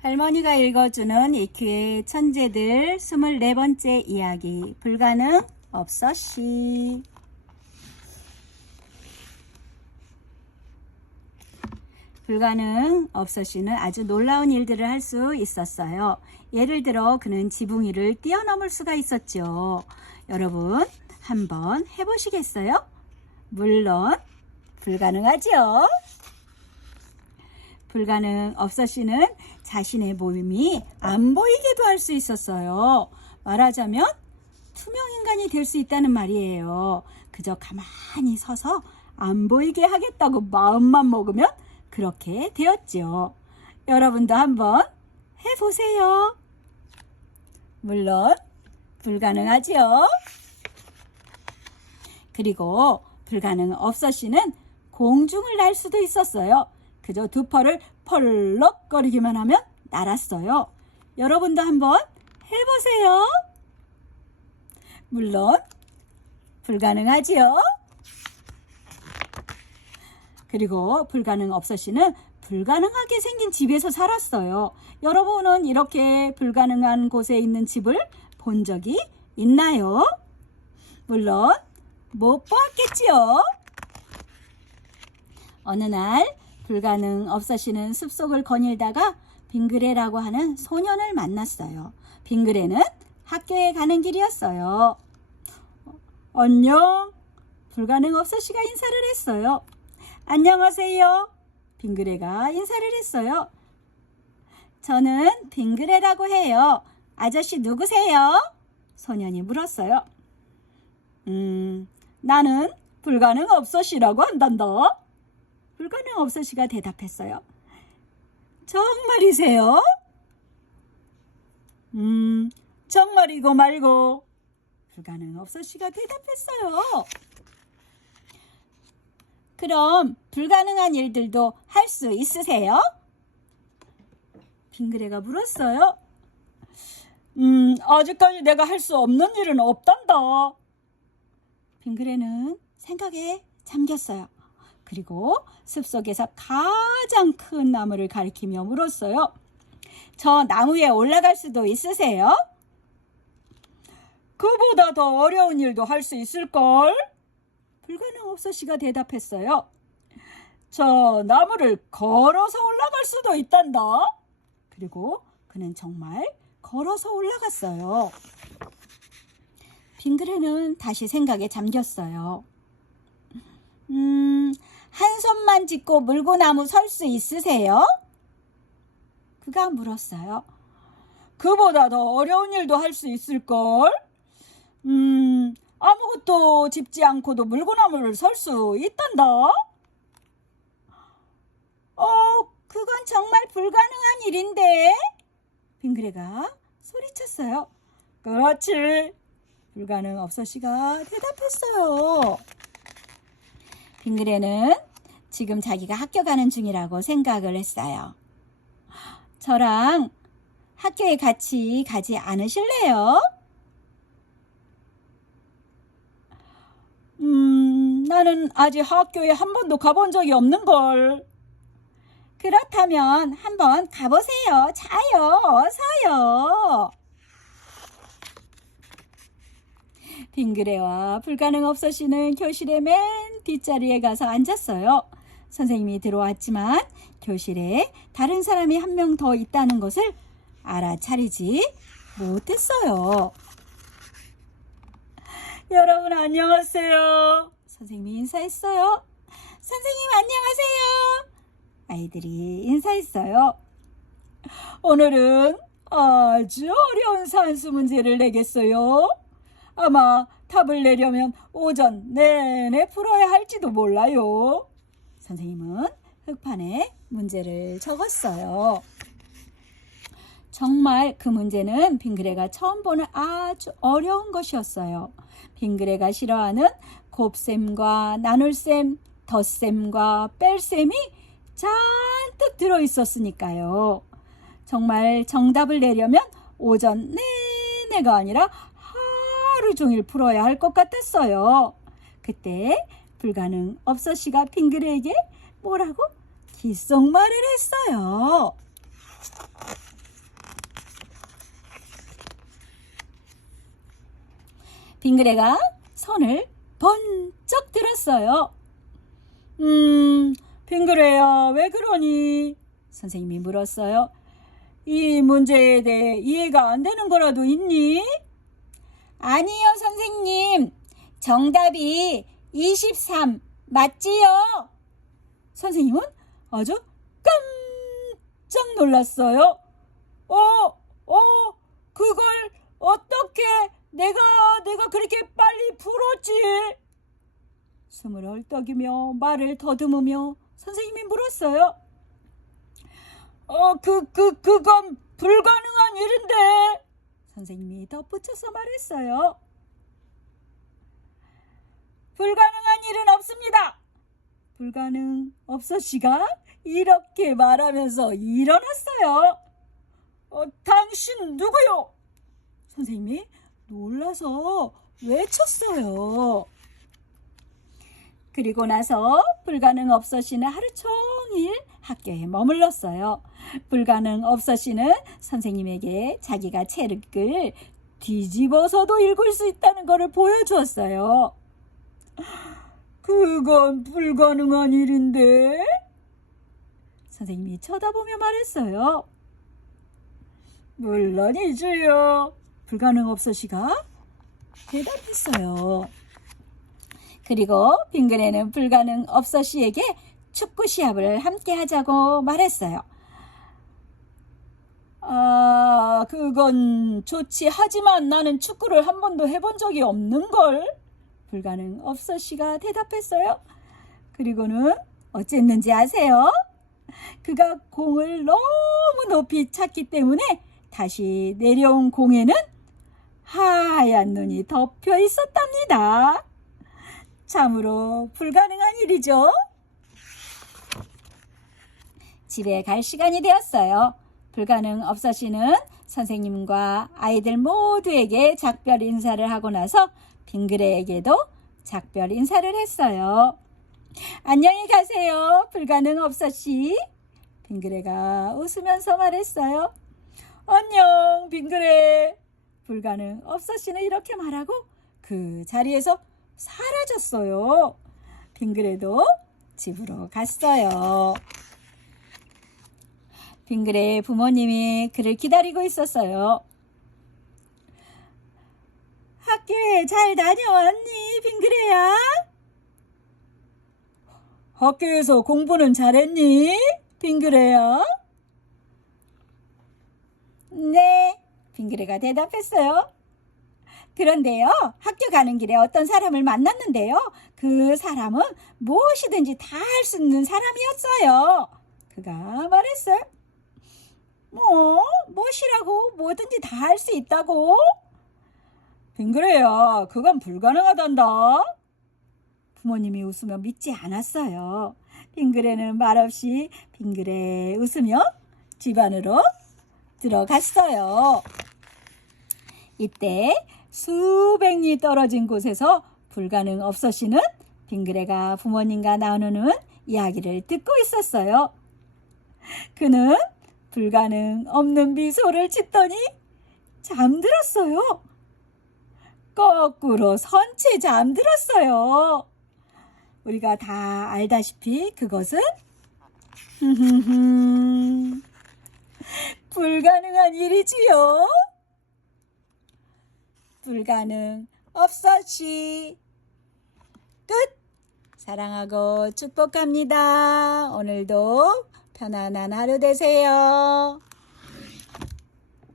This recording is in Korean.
할머니가 읽어주는 EQ의 천재들 24번째 이야기 불가능 없어시. 불가능 없어시는 아주 놀라운 일들을 할 수 있었어요. 예를 들어 그는 지붕 위를 뛰어넘을 수가 있었죠. 여러분 한번 해보시겠어요? 물론 불가능하죠. 불가능 없어시는 자신의 몸이 안 보이게도 할 수 있었어요. 말하자면 투명인간이 될 수 있다는 말이에요. 그저 가만히 서서 안 보이게 하겠다고 마음만 먹으면 그렇게 되었죠. 여러분도 한번 해보세요. 물론 불가능하죠. 그리고 불가능 없어시는 공중을 날 수도 있었어요. 그저 두 팔을 펄럭거리기만 하면 날았어요. 여러분도 한번 해보세요. 물론 불가능하지요. 그리고 불가능 없어시는 불가능하게 생긴 집에서 살았어요. 여러분은 이렇게 불가능한 곳에 있는 집을 본 적이 있나요? 물론 못 보았겠지요. 어느 날 불가능 없어시는 숲속을 거닐다가 빙그레라고 하는 소년을 만났어요. 빙그레는 학교에 가는 길이었어요. 안녕. 불가능 없어시가 인사를 했어요. 안녕하세요. 빙그레가 인사를 했어요. 저는 빙그레라고 해요. 아저씨 누구세요? 소년이 물었어요. 나는 불가능 없어시라고 한단다. 불가능 없어시가 대답했어요. 정말이세요? 정말이고 말고. 불가능 없어시가 대답했어요. 그럼 불가능한 일들도 할 수 있으세요? 빙그레가 물었어요. 아직까지 내가 할 수 없는 일은 없단다. 빙그레는 생각에 잠겼어요. 그리고 숲속에서 가장 큰 나무를 가리키며 물었어요. 저 나무에 올라갈 수도 있으세요? 그보다 더 어려운 일도 할 수 있을걸? 불가능 없어시가 대답했어요. 저 나무를 걸어서 올라갈 수도 있단다. 그리고 그는 정말 걸어서 올라갔어요. 빙그레는 다시 생각에 잠겼어요. 한 손만 짚고 물구나무 설 수 있으세요? 그가 물었어요. 그보다 더 어려운 일도 할 수 있을걸? 아무것도 짚지 않고도 물구나무를 설 수 있단다. 그건 정말 불가능한 일인데. 빙그레가 소리쳤어요. 그렇지. 불가능 없어시가 대답했어요. 빙그레는 지금 자기가 학교 가는 중이라고 생각을 했어요. 저랑 학교에 같이 가지 않으실래요? 나는 아직 학교에 한 번도 가본 적이 없는걸. 그렇다면 한번 가보세요. 자요. 어서요. 빙그레와 불가능 없어시는 교실의 맨 뒷자리에 가서 앉았어요. 선생님이 들어왔지만 교실에 다른 사람이 한 명 더 있다는 것을 알아차리지 못했어요. 여러분 안녕하세요. 선생님이 인사했어요. 선생님 안녕하세요. 아이들이 인사했어요. 오늘은 아주 어려운 산수 문제를 내겠어요. 아마 답을 내려면 오전 내내 풀어야 할지도 몰라요. 선생님은 흑판에 문제를 적었어요. 정말 그 문제는 빙그레가 처음 보는 아주 어려운 것이었어요. 빙그레가 싫어하는 곱셈과 나눌셈, 덧셈과 뺄셈이 잔뜩 들어있었으니까요. 정말 정답을 내려면 오전 내내가 아니라 하루 종일 풀어야 할 것 같았어요. 그때 불가능 없어시가 빙그레에게 뭐라고 귓속말을 했어요. 빙그레가 손을 번쩍 들었어요. 빙그레야, 왜 그러니? 선생님이 물었어요. 이 문제에 대해 이해가 안 되는 거라도 있니? 아니요, 선생님. 정답이 23 맞지요? 선생님은 아주 깜짝 놀랐어요. 그걸 어떻게 내가 그렇게 빨리 풀었지? 숨을 헐떡이며 말을 더듬으며 선생님이 물었어요. 그건 불가능한 일인데. 선생님이 덧붙여서 말했어요. 불가능한 일은 없습니다. 불가능 없어씨가 이렇게 말하면서 일어났어요. 당신 누구요? 선생님이 놀라서 외쳤어요. 그리고 나서 불가능 없어씨는 하루 종일 학교에 머물렀어요. 불가능 없어씨는 선생님에게 자기가 책을 뒤집어서도 읽을 수 있다는 것을 보여주었어요. 그건 불가능한 일인데? 선생님이 쳐다보며 말했어요. 물론이지요. 불가능 없어씨가 대답했어요. 그리고 빙그레는 불가능 없어씨에게 축구 시합을 함께 하자고 말했어요. 그건 좋지. 하지만 나는 축구를 한 번도 해본 적이 없는걸. 불가능 없어씨가 대답했어요. 그리고는 어쨌는지 아세요? 그가 공을 너무 높이 찼기 때문에 다시 내려온 공에는 하얀 눈이 덮여 있었답니다. 참으로 불가능한 일이죠. 집에 갈 시간이 되었어요. 불가능 없어씨는 선생님과 아이들 모두에게 작별 인사를 하고 나서 빙그레에게도 작별 인사를 했어요. 안녕히 가세요, 불가능 없어씨. 빙그레가 웃으면서 말했어요. 안녕, 빙그레. 불가능 없어씨는 이렇게 말하고 그 자리에서 사라졌어요. 빙그레도 집으로 갔어요. 빙그레의 부모님이 그를 기다리고 있었어요. 학교에 잘 다녀왔니, 빙그레야? 학교에서 공부는 잘했니, 빙그레야? 네, 빙그레가 대답했어요. 그런데요, 학교 가는 길에 어떤 사람을 만났는데요. 그 사람은 무엇이든지 다 할 수 있는 사람이었어요. 그가 말했어요. 무엇이라고? 뭐든지 다 할 수 있다고? 빙그레야, 그건 불가능하단다. 부모님이 웃으며 믿지 않았어요. 빙그레는 말없이 빙그레 웃으며 집 안으로 들어갔어요. 이때 수백 리 떨어진 곳에서 불가능 없어씨는 빙그레가 부모님과 나누는 이야기를 듣고 있었어요. 그는 불가능 없는 미소를 짓더니 잠들었어요. 거꾸로 선체 잠들었어요. 우리가 다 알다시피 그것은 불가능한 일이지요. 불가능 없어지. 끝. 사랑하고 축복합니다. 오늘도 편안한 하루 되세요.